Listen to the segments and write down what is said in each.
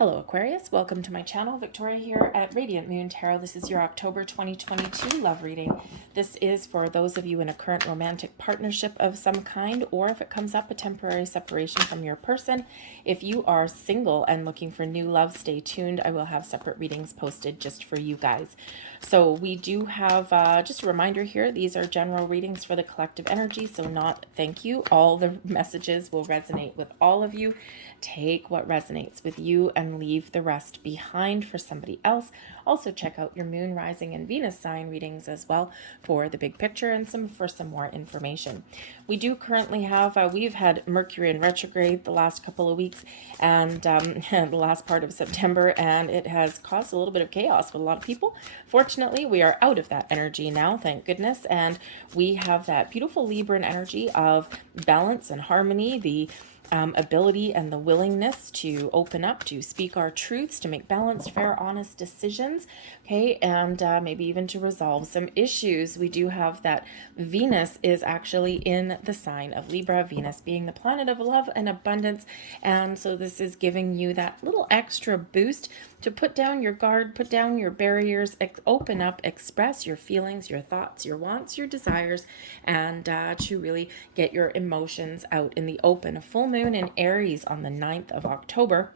Hello Aquarius, welcome to my channel. Victoria here at Radiant Moon Tarot. This is your October 2022 love reading. This is for those of you in a current romantic partnership of some kind, or if it comes up, a temporary separation from your person. If you are single and looking for new love, stay tuned. I will have separate readings posted just for you guys. So we do have, just a reminder here, these are general readings for the collective energy, so not thank you. All the messages will resonate with all of you. Take what resonates with you and leave the rest behind for somebody else. Also check out your moon, rising, and Venus sign readings as well for the big picture and some more information. We do currently have, we've had Mercury in retrograde the last couple of weeks and the last part of September, and it has caused a little bit of chaos with a lot of people. Fortunately, we are out of that energy now, thank goodness, and we have that beautiful Libran energy of balance and harmony, the ability and the willingness to open up, to speak our truths, to make balanced, fair, honest decisions, okay, and maybe even to resolve some issues. We do have that Venus is actually in the sign of Libra, Venus being the planet of love and abundance, and so this is giving you that little extra boost to put down your guard, put down your barriers, open up, express your feelings, your thoughts, your wants, your desires, and to really get your emotions out in the open. A full moon in Aries on the 9th of October.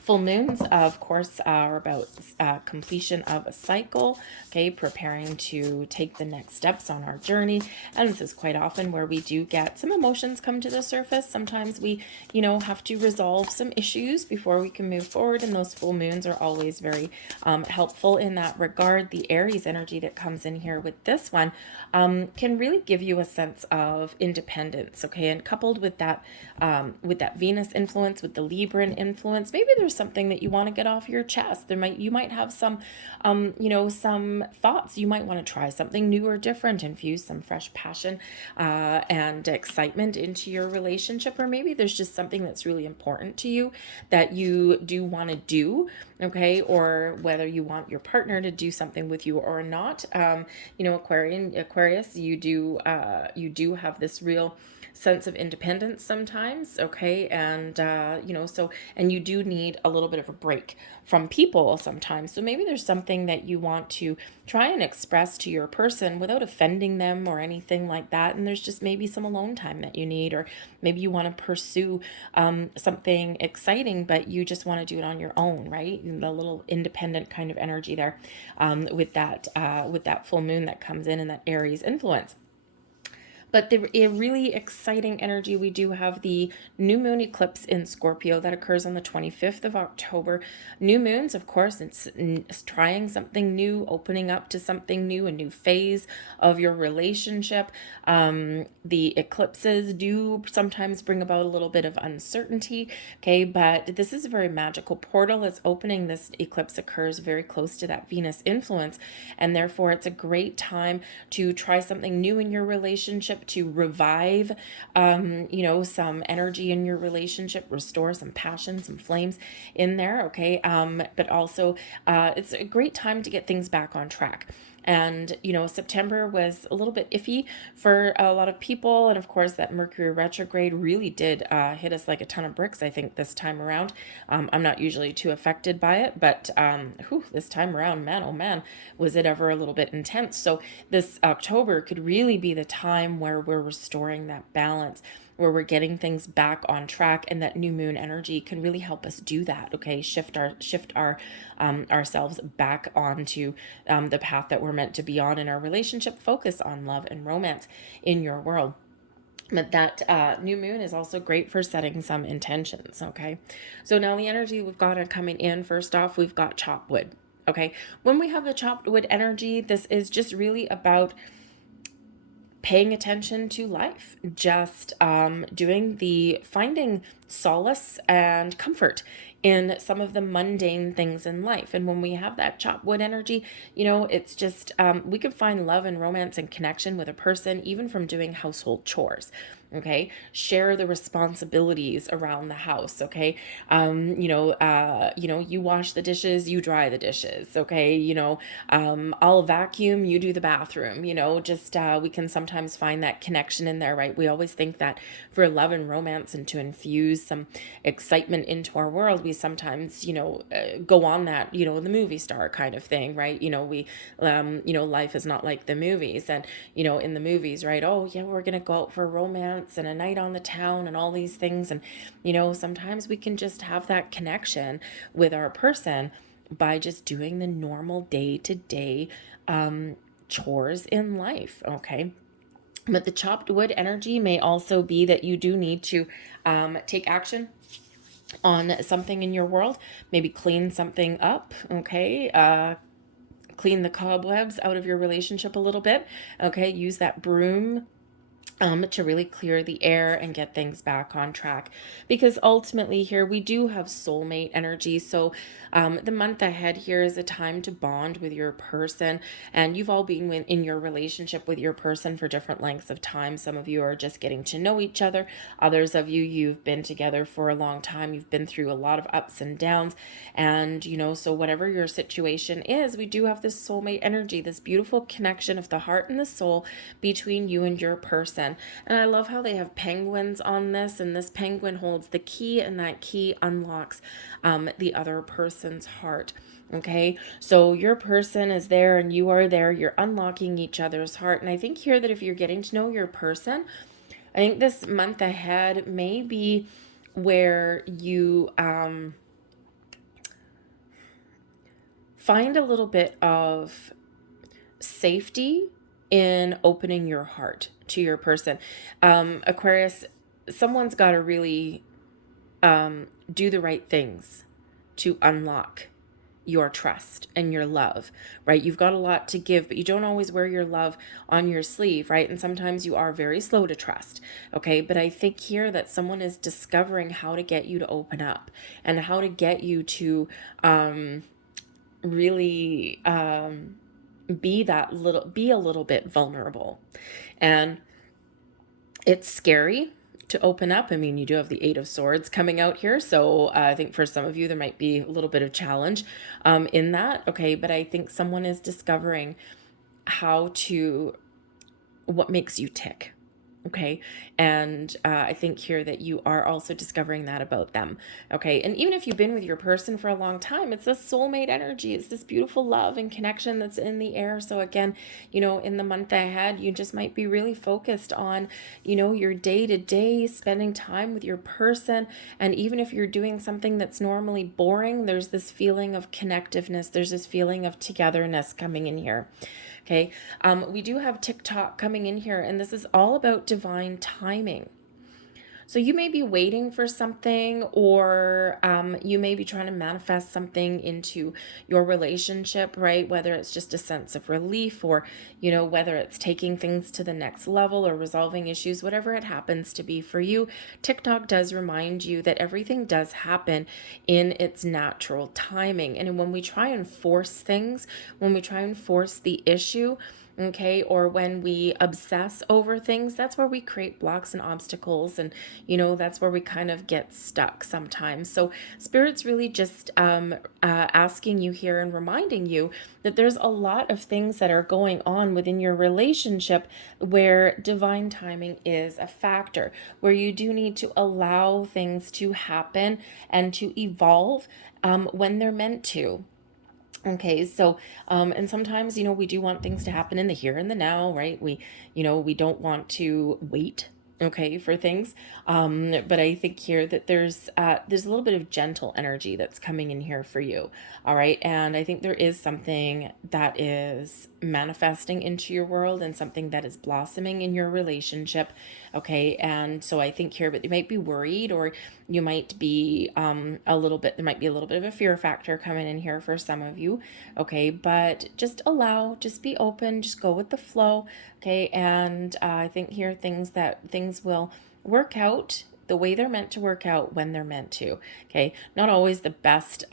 Full moons, of course, are about completion of a cycle, okay, preparing to take the next steps on our journey. And this is quite often where we do get some emotions come to the surface. Sometimes we, have to resolve some issues before we can move forward. And those full moons are always very helpful in that regard. The Aries energy that comes in here with this one can really give you a sense of independence, okay? And coupled with that Venus influence, with the Libran influence, maybe there's something that you want to get off your chest. You might have some some thoughts. You might want to try something new or different, infuse some fresh passion and excitement into your relationship, or maybe there's just something that's really important to you that you do want to do, okay, or whether you want your partner to do something with you or not. Aquarius, you do have this real sense of independence sometimes, okay, and and you do need a little bit of a break from people sometimes. So maybe there's something that you want to try and express to your person without offending them or anything like that, and there's just maybe some alone time that you need, or maybe you want to pursue something exciting, but you just want to do it on your own, right? And the little independent kind of energy there with that full moon that comes in and that Aries influence. But a really exciting energy, we do have the new moon eclipse in Scorpio that occurs on the 25th of October. New moons, of course, it's trying something new, opening up to something new, a new phase of your relationship. The eclipses do sometimes bring about a little bit of uncertainty, okay, but this is a very magical portal. It's opening. This eclipse occurs very close to that Venus influence, and therefore it's a great time to try something new in your relationship, to revive some energy in your relationship, restore some passion, some flames in there, okay, but also it's a great time to get things back on track. And, September was a little bit iffy for a lot of people. And of course, that Mercury retrograde really did hit us like a ton of bricks, I think, this time around. I'm not usually too affected by it, but this time around, man, oh man, was it ever a little bit intense. So this October could really be the time where we're restoring that balance, where we're getting things back on track, and that new moon energy can really help us do that, okay? Shift our ourselves back onto the path that we're meant to be on in our relationship. Focus on love and romance in your world. But that new moon is also great for setting some intentions, okay? So now the energy we've got coming in, first off, we've got chopped wood, okay? When we have the chopped wood energy, this is just really about paying attention to life, just finding solace and comfort in some of the mundane things in life. And when we have that chopped wood energy, it's just we can find love and romance and connection with a person even from doing household chores, okay? Share the responsibilities around the house, okay? You wash the dishes, you dry the dishes, okay? I'll vacuum, you do the bathroom, we can sometimes find that connection in there, right? We always think that for love and romance and to infuse some excitement into our world, we sometimes, go on that, the movie star kind of thing, right? Life is not like the movies. And, in the movies, right? Oh, yeah, we're going to go out for romance and a night on the town and all these things. And, sometimes we can just have that connection with our person by just doing the normal day-to-day chores in life, okay? But the chopped wood energy may also be that you do need to take action on something in your world, maybe clean something up, okay? Clean the cobwebs out of your relationship a little bit, okay? Use that broom to really clear the air and get things back on track. Because ultimately here we do have soulmate energy. So the month ahead here is a time to bond with your person. And you've all been in your relationship with your person for different lengths of time. Some of you are just getting to know each other. Others of you, you've been together for a long time. You've been through a lot of ups and downs. And, so whatever your situation is, we do have this soulmate energy, this beautiful connection of the heart and the soul between you and your person. And I love how they have penguins on this, and this penguin holds the key, and that key unlocks the other person's heart. Okay, so your person is there and you are there, you're unlocking each other's heart. And I think here that if you're getting to know your person, I think this month ahead may be where you find a little bit of safety in opening your heart to your person. Aquarius, someone's got to really do the right things to unlock your trust and your love, right? You've got a lot to give, but you don't always wear your love on your sleeve, right? And sometimes you are very slow to trust, okay? But I think here that someone is discovering how to get you to open up and how to get you to really be a little bit vulnerable. And it's scary to open up. I mean, you do have the Eight of Swords coming out here. So I think for some of you, there might be a little bit of challenge in that. Okay. But I think someone is discovering what makes you tick. Okay. And I think here that you are also discovering that about them. Okay. And even if you've been with your person for a long time, it's this soulmate energy. It's this beautiful love and connection that's in the air. So again, in the month ahead, you just might be really focused on, your day to day, spending time with your person. And even if you're doing something that's normally boring, there's this feeling of connectiveness. There's this feeling of togetherness coming in here. Okay, we do have TikTok coming in here, and this is all about divine timing. So you may be waiting for something, or you may be trying to manifest something into your relationship, right? Whether it's just a sense of relief, or, whether it's taking things to the next level or resolving issues, whatever it happens to be for you. TikTok does remind you that everything does happen in its natural timing. And when we try and force things, when we try and force the issue, okay, or when we obsess over things, that's where we create blocks and obstacles, and that's where we kind of get stuck sometimes. So Spirit's really just asking you here and reminding you that there's a lot of things that are going on within your relationship where divine timing is a factor, where you do need to allow things to happen and to evolve when they're meant to. Okay, so, and sometimes, we do want things to happen in the here and the now, right? We don't want to wait, okay, for things. But I think here that there's a little bit of gentle energy that's coming in here for you. All right. And I think there is something that is manifesting into your world and something that is blossoming in your relationship. Okay. And so I think here, but you might be worried, or you might be there might be a little bit of a fear factor coming in here for some of you. Okay. But just be open, just go with the flow. Okay. And I think here things will work out the way they're meant to work out when they're meant to. Okay. Not always the best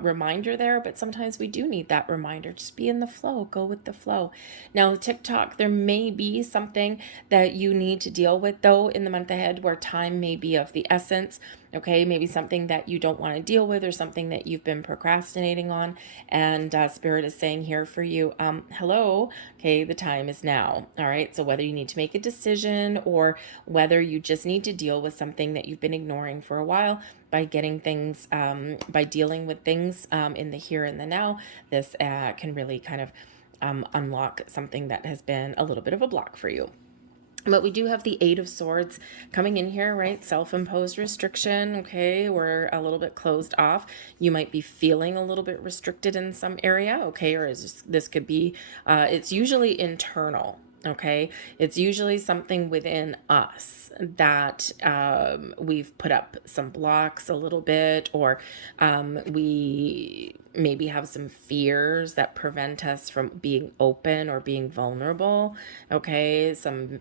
reminder there, but sometimes we do need that reminder. Just be in the flow, go with the flow. Now, TikTok, there may be something that you need to deal with though in the month ahead, where time may be of the essence. Okay, maybe something that you don't want to deal with or something that you've been procrastinating on. And Spirit is saying here for you, hello, okay, the time is now. All right, so whether you need to make a decision or whether you just need to deal with something that you've been ignoring for a while, by getting things, by dealing with things in the here and the now, this can really kind of unlock something that has been a little bit of a block for you. But we do have the Eight of Swords coming in here, right? Self-imposed restriction, okay? We're a little bit closed off. You might be feeling a little bit restricted in some area, okay? Or this could be, it's usually internal, okay? It's usually something within us that we've put up some blocks a little bit, or we maybe have some fears that prevent us from being open or being vulnerable, okay? Some,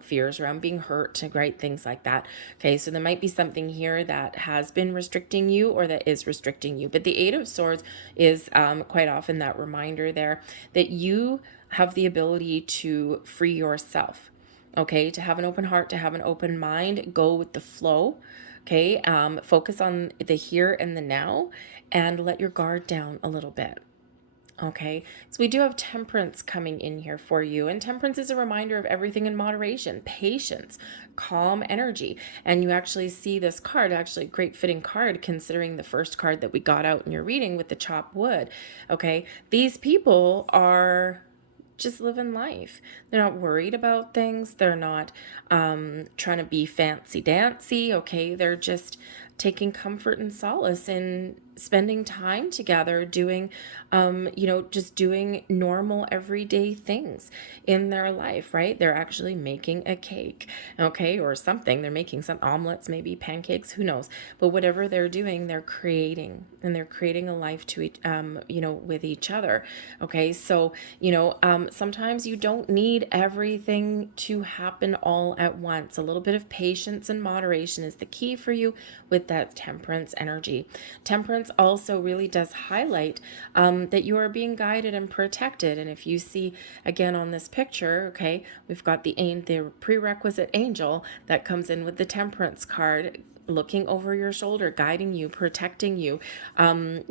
fears around being hurt, right? Things like that, okay? So there might be something here that has been restricting you or that is restricting you. But the Eight of Swords is quite often that reminder there that you have the ability to free yourself, okay? To have an open heart, to have an open mind, go with the flow, okay? Focus on the here and the now and let your guard down a little bit. Okay, so we do have Temperance coming in here for you. And Temperance is a reminder of everything in moderation, patience, calm energy. And you actually see this card, actually a great fitting card considering the first card that we got out in your reading with the chopped wood. Okay, these people are just living life. They're not worried about things. They're not trying to be fancy dancy. Okay, they're just taking comfort and solace in spending time together, doing, just doing normal everyday things in their life, right? They're actually making a cake, okay, or something. They're making some omelets, maybe pancakes, who knows? But whatever they're doing, they're creating, and they're creating a life to each, with each other. Okay, so sometimes you don't need everything to happen all at once. A little bit of patience and moderation is the key for you with that Temperance energy. Temperance also really does highlight that you are being guided and protected. And if you see again on this picture, okay, we've got the prerequisite angel that comes in with the Temperance card, looking over your shoulder, guiding you, protecting you,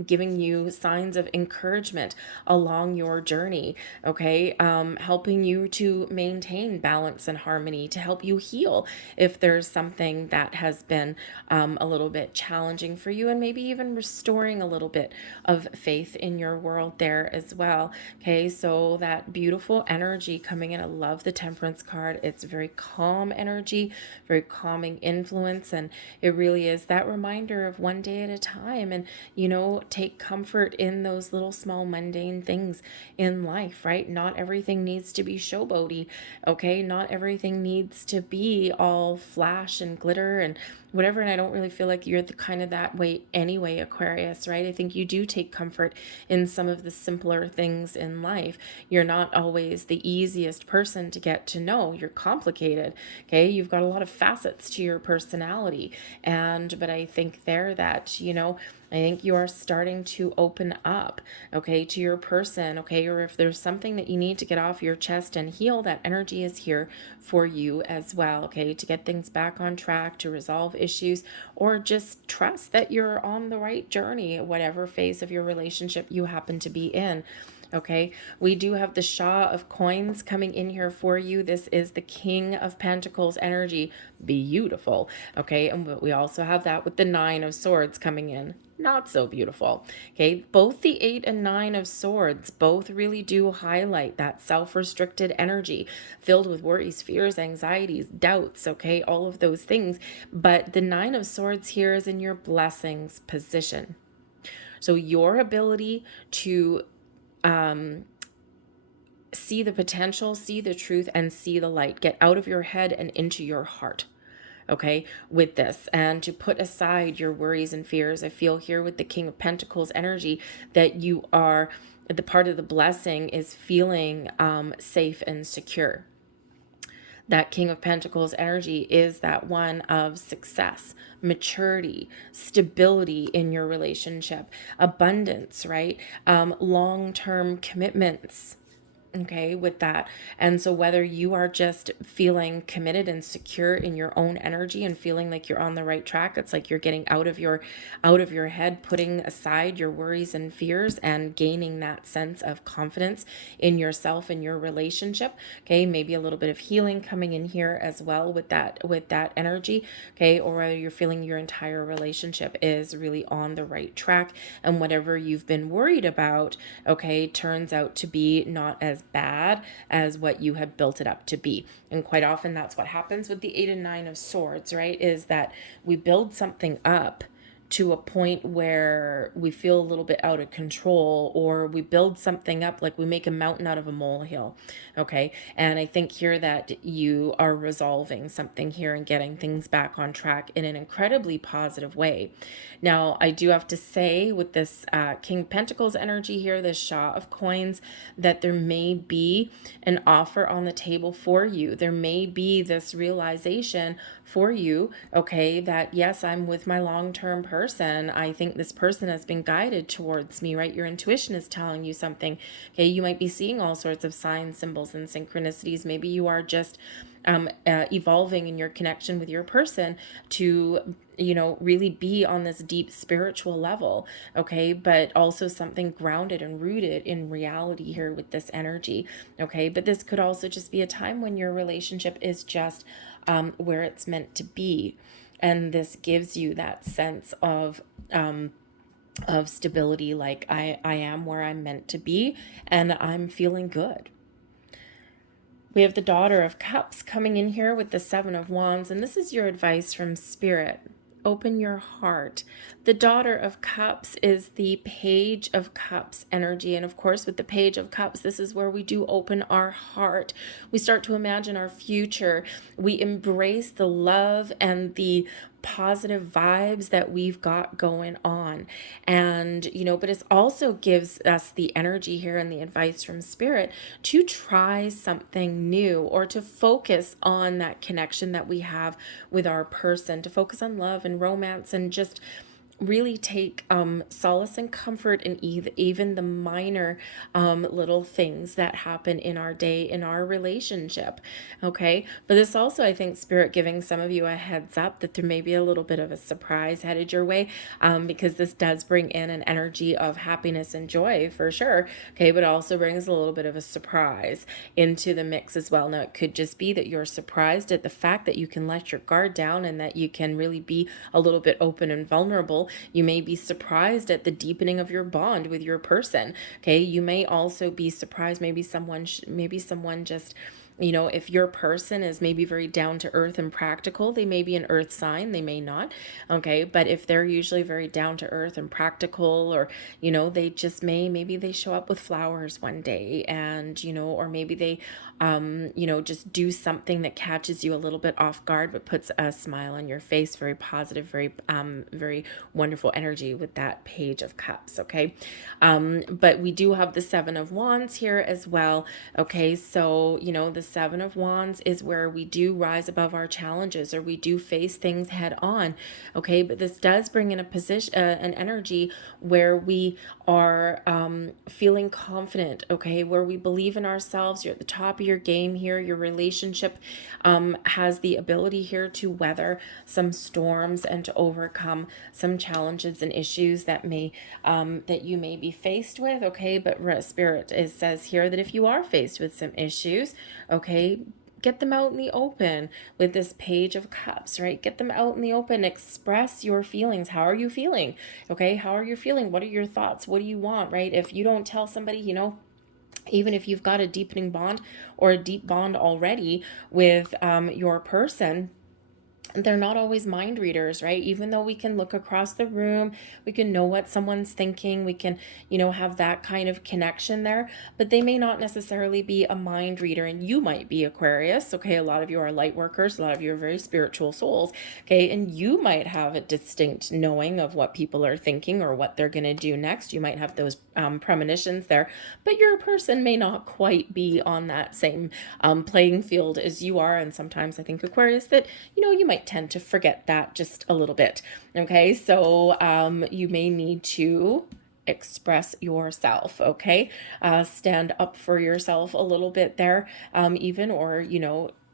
giving you signs of encouragement along your journey, okay? Helping you to maintain balance and harmony, to help you heal if there's something that has been a little bit challenging for you, and maybe even restoring a little bit of faith in your world there as well, okay? So that beautiful energy coming in. I love the Temperance card. It's very calm energy, very calming influence, and it really is that reminder of one day at a time. And take comfort in those little small mundane things in life, right? Not everything needs to be showboaty, okay? Not everything needs to be all flash and glitter and whatever. And I don't really feel like you're the kind of that way anyway, Aquarius, right? I think you do take comfort in some of the simpler things in life. You're not always the easiest person to get to know. You're complicated, okay? You've got a lot of facets to your personality. But I think there that, I think you are starting to open up, okay, to your person, okay? Or if there's something that you need to get off your chest and heal, that energy is here for you as well, okay? To get things back on track, to resolve issues, or just trust that you're on the right journey, whatever phase of your relationship you happen to be in. Okay, we do have the Shah of Coins coming in here for you. This is the King of Pentacles energy. Beautiful. Okay, and we also have that with the Nine of Swords coming in. Not so beautiful. Okay, both the 8 and 9 of Swords both really do highlight that self-restricted energy filled with worries, fears, anxieties, doubts, okay, all of those things. But the 9 of Swords here is in your blessings position. So your ability to see the potential, see the truth, and see the light. Get out of your head and into your heart, okay, with this, and to put aside your worries and fears. I feel here with the King of Pentacles energy that you are, the part of the blessing is feeling safe and secure. That King of Pentacles energy is that one of success, maturity, stability in your relationship, abundance, right? Long-term commitments, Okay, with that. And so whether you are just feeling committed and secure in your own energy and feeling like you're on the right track, it's like you're getting out of your head, putting aside your worries and fears and gaining that sense of confidence in yourself and your relationship. Okay, maybe a little bit of healing coming in here as well with that energy. Okay, or whether you're feeling your entire relationship is really on the right track, and whatever you've been worried about, okay, turns out to be not as bad as what you had built it up to be. And quite often that's what happens with the 8 and 9 of Swords, right? Is that we build something up to a point where we feel a little bit out of control, or we build something up, like we make a mountain out of a molehill. Okay, and I think here that you are resolving something here and getting things back on track in an incredibly positive way. Now I do have to say, with this King Pentacles energy here, this Shah of Coins, that there may be an offer on the table for you. There may be this realization for you, okay, that yes, I'm with my long-term person. I think this person has been guided towards me, right? Your intuition is telling you something. Okay, you might be seeing all sorts of signs, symbols, and synchronicities. Maybe you are just evolving in your connection with your person to, really be on this deep spiritual level. Okay, but also something grounded and rooted in reality here with this energy. Okay, but this could also just be a time when your relationship is just where it's meant to be, and this gives you that sense of stability, like I am where I'm meant to be and I'm feeling good. We have the Daughter of Cups coming in here with the Seven of Wands, and this is your advice from Spirit. Open your heart. The Daughter of Cups is the Page of Cups energy. And of course, with the Page of Cups, this is where we do open our heart. We start to imagine our future. We embrace the love and the positive vibes that we've got going on. And, but it also gives us the energy here and the advice from Spirit to try something new, or to focus on that connection that we have with our person, to focus on love and romance, and just really take solace and comfort in even the minor little things that happen in our day, in our relationship. Okay, but this also, I think, Spirit giving some of you a heads up that there may be a little bit of a surprise headed your way, because this does bring in an energy of happiness and joy for sure. Okay, but also brings a little bit of a surprise into the mix as well. Now, it could just be that you're surprised at the fact that you can let your guard down and that you can really be a little bit open and vulnerable. You may be surprised at the deepening of your bond with your person. Okay, you may also be surprised, maybe someone just, if your person is maybe very down to earth and practical, they may be an earth sign, they may not. Okay, but if they're usually very down to earth and practical, or, they just maybe they show up with flowers one day, and, or maybe they, just do something that catches you a little bit off guard, but puts a smile on your face. Very positive, very wonderful energy with that Page of Cups. Okay, but we do have the Seven of Wands here as well. Okay, so, the Seven of Wands is where we do rise above our challenges, or we do face things head on. Okay, but this does bring in a position, an energy where we are feeling confident. Okay, where we believe in ourselves. You're at the top of your game here. Your relationship has the ability here to weather some storms and to overcome some challenges and issues that you may be faced with. Okay, but Spirit says here that if you are faced with some issues, okay, get them out in the open with this Page of Cups, right? Get them out in the open. Express your feelings. How are you feeling? Okay, how are you feeling? What are your thoughts? What do you want, right? If you don't tell somebody, even if you've got a deepening bond or a deep bond already with your person, they're not always mind readers, right? Even though we can look across the room, we can know what someone's thinking, we can, have that kind of connection there, but they may not necessarily be a mind reader. And you might be Aquarius, okay? A lot of you are light workers, a lot of you are very spiritual souls, okay? And you might have a distinct knowing of what people are thinking or what they're going to do next. You might have those premonitions there, but your person may not quite be on that same playing field as you are. And sometimes I think, Aquarius, that, you might tend to forget that just a little bit. Okay, so you may need to express yourself, okay? Stand up for yourself a little bit there, even, or,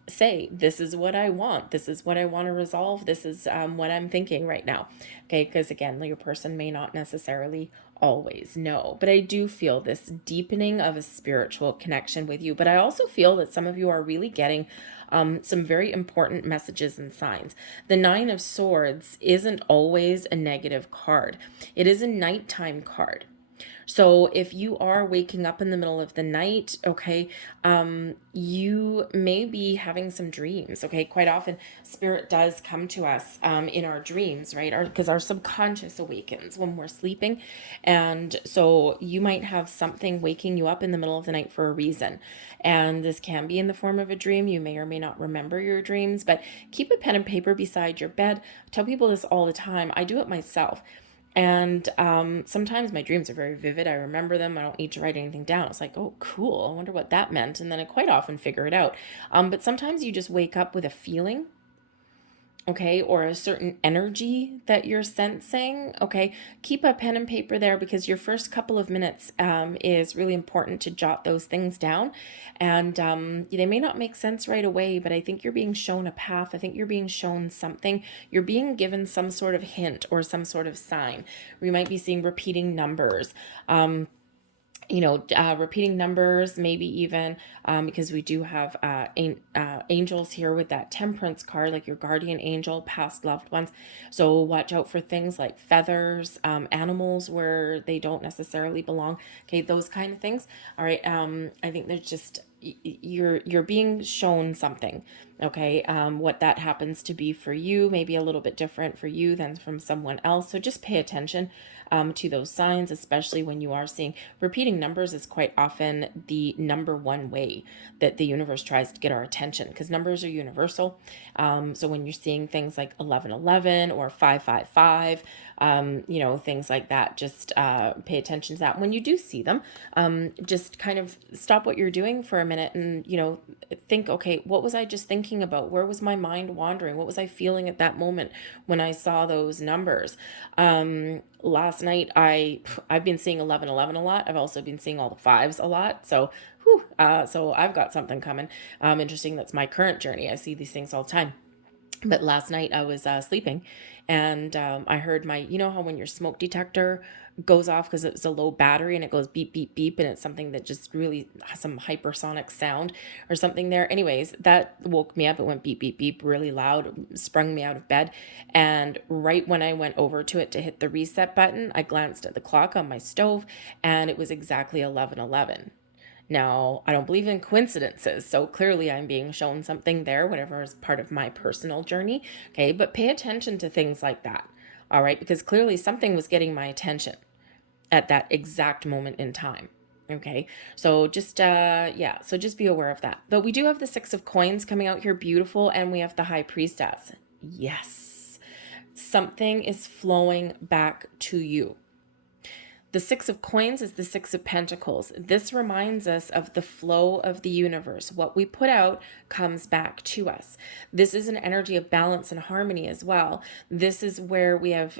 say, this is what I want. This is what I want to resolve. This is what I'm thinking right now. Okay, because again, your person may not necessarily always know, but I do feel this deepening of a spiritual connection with you. But I also feel that some of you are really getting some very important messages and signs. The Nine of Swords isn't always a negative card. It is a nighttime card. So if you are waking up in the middle of the night, okay, you may be having some dreams, okay? Quite often, spirit does come to us in our dreams, right? Because our subconscious awakens when we're sleeping. And so you might have something waking you up in the middle of the night for a reason. And this can be in the form of a dream. You may or may not remember your dreams, but keep a pen and paper beside your bed. I tell people this all the time. I do it myself. And sometimes my dreams are very vivid. I remember them. I don't need to write anything down. It's like, oh, cool. I wonder what that meant. And then I quite often figure it out. But sometimes you just wake up with a feeling, okay, or a certain energy that you're sensing, okay. Keep a pen and paper there, because your first couple of minutes is really important to jot those things down. And they may not make sense right away, but I think you're being shown a path. I think you're being shown something. You're being given some sort of hint or some sort of sign. We might be seeing repeating numbers. Repeating numbers, maybe even because we do have angels here with that Temperance card, like your guardian angel, past loved ones. So watch out for things like feathers, animals where they don't necessarily belong. Okay, those kind of things. All right. I think there's just you're being shown something. Okay, what that happens to be for you may be a little bit different for you than from someone else. So just pay attention to those signs, especially when you are seeing repeating numbers is quite often the number one way that the universe tries to get our attention, because numbers are universal. So when you're seeing things like 1111 or 555, things like that, just pay attention to that. When you do see them, just kind of stop what you're doing for a minute and, think, okay, what was I just thinking about? Where was my mind wandering? What was I feeling at that moment when I saw those numbers? Last night, I've been seeing 1111 a lot. I've also been seeing all the fives a lot. So, so I've got something coming. Interesting. That's my current journey. I see these things all the time. But last night I was sleeping, and I heard my, how when your smoke detector goes off because it's a low battery and it goes beep, beep, beep, and it's something that just really has some hypersonic sound or something there. Anyways, that woke me up. It went beep, beep, beep really loud, sprung me out of bed. And right when I went over to it to hit the reset button, I glanced at the clock on my stove, and it was exactly 11:11. Now, I don't believe in coincidences, so clearly I'm being shown something there, whatever is part of my personal journey, okay? But pay attention to things like that, all right? Because clearly something was getting my attention at that exact moment in time, okay? So just, so just be aware of that. But we do have the Six of Coins coming out here, beautiful, and we have the High Priestess. Yes, something is flowing back to you. The Six of Coins is the Six of Pentacles. This reminds us of the flow of the universe. What we put out comes back to us. This is an energy of balance and harmony as well. This is where we have,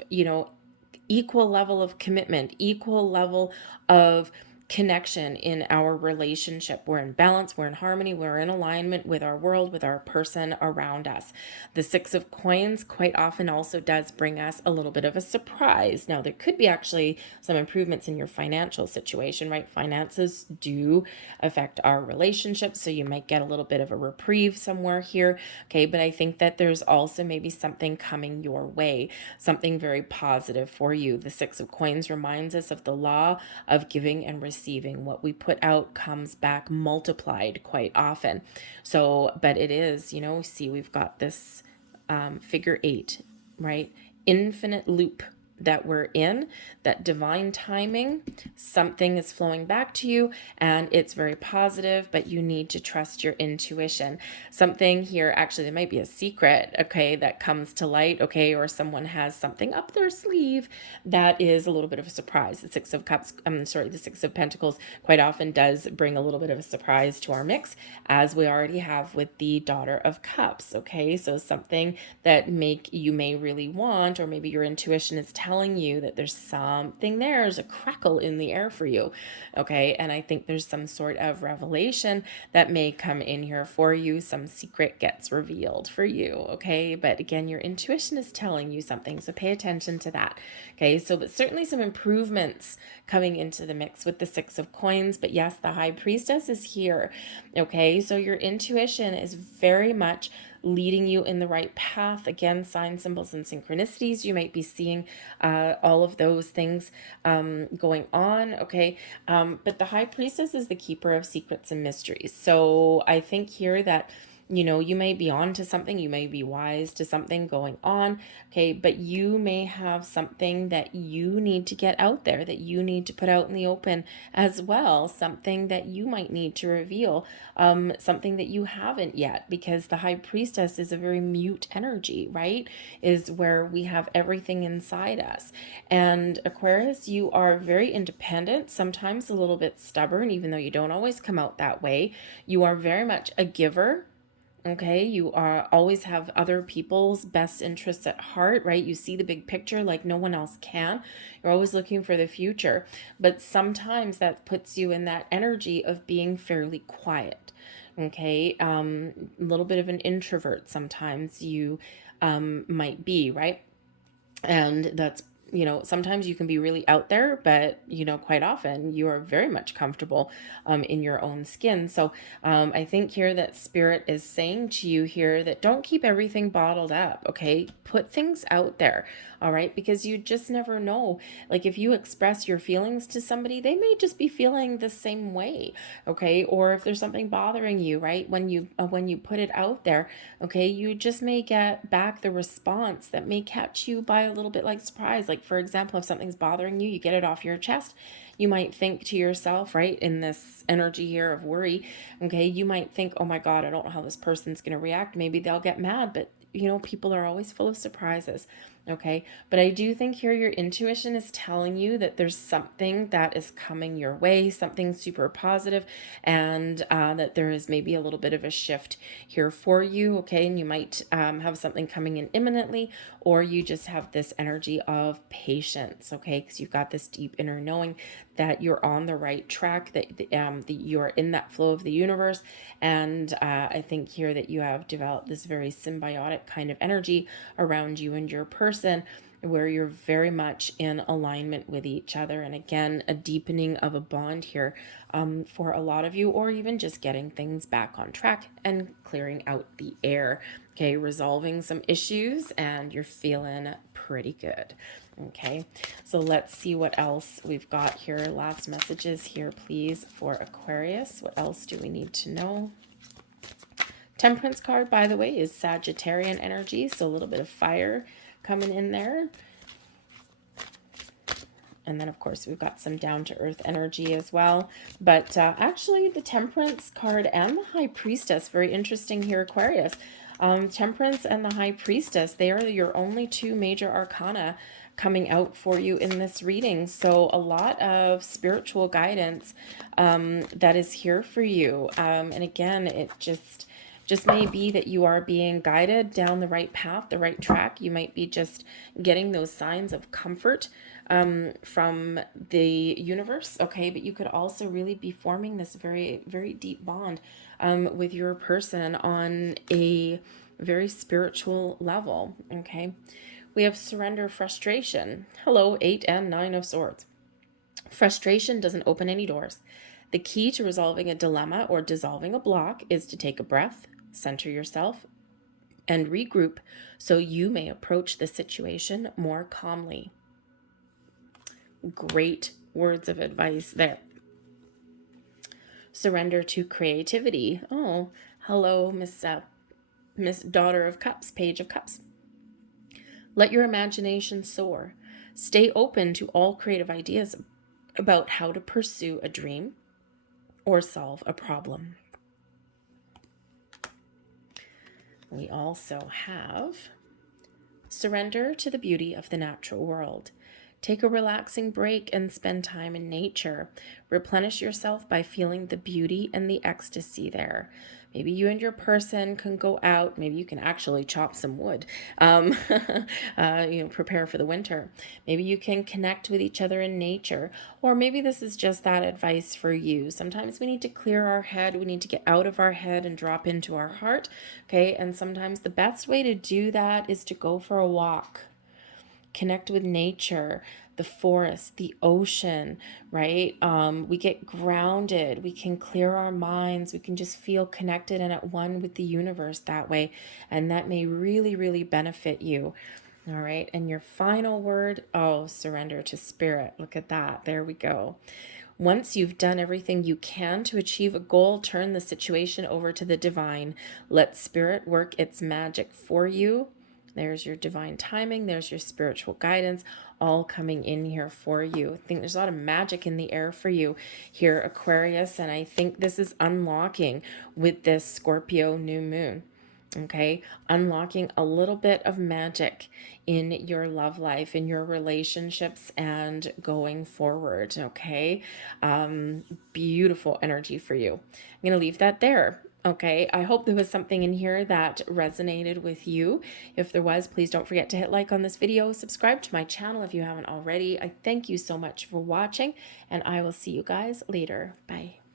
equal level of commitment, equal level of connection in our relationship. We're in balance, we're in harmony, we're in alignment with our world, with our person around us. The Six of Coins quite often also does bring us a little bit of a surprise. Now, there could be actually some improvements in your financial situation, right? Finances do affect our relationships, so you might get a little bit of a reprieve somewhere here, okay? But I think that there's also maybe something coming your way, something very positive for you. The Six of Coins reminds us of the law of giving and receiving. What we put out comes back multiplied quite often. So, but it is, see, we've got this figure 8, right? Infinite loop that we're in, that divine timing, something is flowing back to you and it's very positive, but you need to trust your intuition. Something here, actually, there might be a secret, okay, that comes to light, okay, or someone has something up their sleeve that is a little bit of a surprise. The Six of Cups, the Six of Pentacles quite often does bring a little bit of a surprise to our mix, as we already have with the Daughter of Cups, okay? So something that you may really want, or maybe your intuition is telling telling you that there's something there. There's a crackle in the air for you. Okay. And I think there's some sort of revelation that may come in here for you. Some secret gets revealed for you. Okay. But again, your intuition is telling you something. So pay attention to that. Okay. So, but certainly some improvements coming into the mix with the Six of Coins. But yes, the High Priestess is here. Okay. So your intuition is very much leading you in the right path. Again, signs, symbols, and synchronicities. You might be seeing all of those things going on. Okay. But the High Priestess is the keeper of secrets and mysteries. So I think here that, you know, you may be on to something, you may be wise to something going on, okay, but you may have something that you need to get out there, that you need to put out in the open as well, something that you might need to reveal, something that you haven't yet, because the High Priestess is a very mute energy, right? Is where we have everything inside us. And Aquarius, you are very independent, sometimes a little bit stubborn, even though you don't always come out that way. You are very much a giver. Okay, you are always have other people's best interests at heart, right? You see the big picture like no one else can. You're always looking for the future, but sometimes that puts you in that energy of being fairly quiet. Okay, a little bit of an introvert sometimes you might be, right? And that's, you know, sometimes you can be really out there, but, you know, quite often you are very much comfortable in your own skin. So I think here that Spirit is saying to you here that don't keep everything bottled up, okay? Put things out there, all right? Because you just never know. Like if you express your feelings to somebody, they may just be feeling the same way, okay? Or if there's something bothering you, right? When you put it out there, okay, you just may get back the response that may catch you by a little bit like surprise. Like for example, if something's bothering you, you get it off your chest. You might think to yourself, right, in this energy here of worry, okay, you might think, oh my God, I don't know how this person's going to react. Maybe they'll get mad, but you know, people are always full of surprises. Okay. But I do think here your intuition is telling you that there's something that is coming your way, something super positive, and that there is maybe a little bit of a shift here for you. Okay. And you might have something coming in imminently, or you just have this energy of patience. Okay. Because you've got this deep inner knowing that you're on the right track, that you're in that flow of the universe. And I think here that you have developed this very symbiotic kind of energy around you and your person, where you're very much in alignment with each other. And again, a deepening of a bond here for a lot of you, or even just getting things back on track and clearing out the air. Okay, resolving some issues, and you're feeling pretty good. Okay, so let's see what else we've got here. Last messages here, please, for Aquarius. What else do we need to know? Temperance card, by the way, is Sagittarian energy, so a little bit of fire coming in there. And then, of course, we've got some down-to-earth energy as well. But actually, the Temperance card and the High Priestess, very interesting here, Aquarius. Temperance and the High Priestess, they are your only two major arcana coming out for you in this reading. So a lot of spiritual guidance that is here for you. And again, it just may be that you are being guided down the right path, the right track. You might be just getting those signs of comfort from the universe, okay? But you could also really be forming this very, very deep bond with your person on a very spiritual level, okay? We have surrender, frustration. Hello, 8 and 9 of Swords. Frustration doesn't open any doors. The key to resolving a dilemma or dissolving a block is to take a breath, center yourself, and regroup so you may approach the situation more calmly. Great words of advice there. Surrender to creativity. Oh, hello, Miss Daughter of Cups, Page of Cups. Let your imagination soar. Stay open to all creative ideas about how to pursue a dream or solve a problem. We also have surrender to the beauty of the natural world. Take a relaxing break and spend time in nature. Replenish yourself by feeling the beauty and the ecstasy there. Maybe you and your person can go out. Maybe you can actually chop some wood, prepare for the winter. Maybe you can connect with each other in nature. Or maybe this is just that advice for you. Sometimes we need to clear our head. We need to get out of our head and drop into our heart. Okay. And sometimes the best way to do that is to go for a walk. Connect with nature, the forest, the ocean, right? We get grounded. We can clear our minds. We can just feel connected and at one with the universe that way. And that may really, really benefit you. All right. And your final word, surrender to spirit. Look at that. There we go. Once you've done everything you can to achieve a goal, turn the situation over to the divine. Let spirit work its magic for you. There's your divine timing. There's your spiritual guidance all coming in here for you. I think there's a lot of magic in the air for you here, Aquarius. And I think this is unlocking with this Scorpio new moon. Okay, unlocking a little bit of magic in your love life, in your relationships, and going forward. Okay, beautiful energy for you. I'm going to leave that there. Okay, I hope there was something in here that resonated with you. If there was, please don't forget to hit like on this video, subscribe to my channel if you haven't already. I thank you so much for watching, and I will see you guys later. Bye.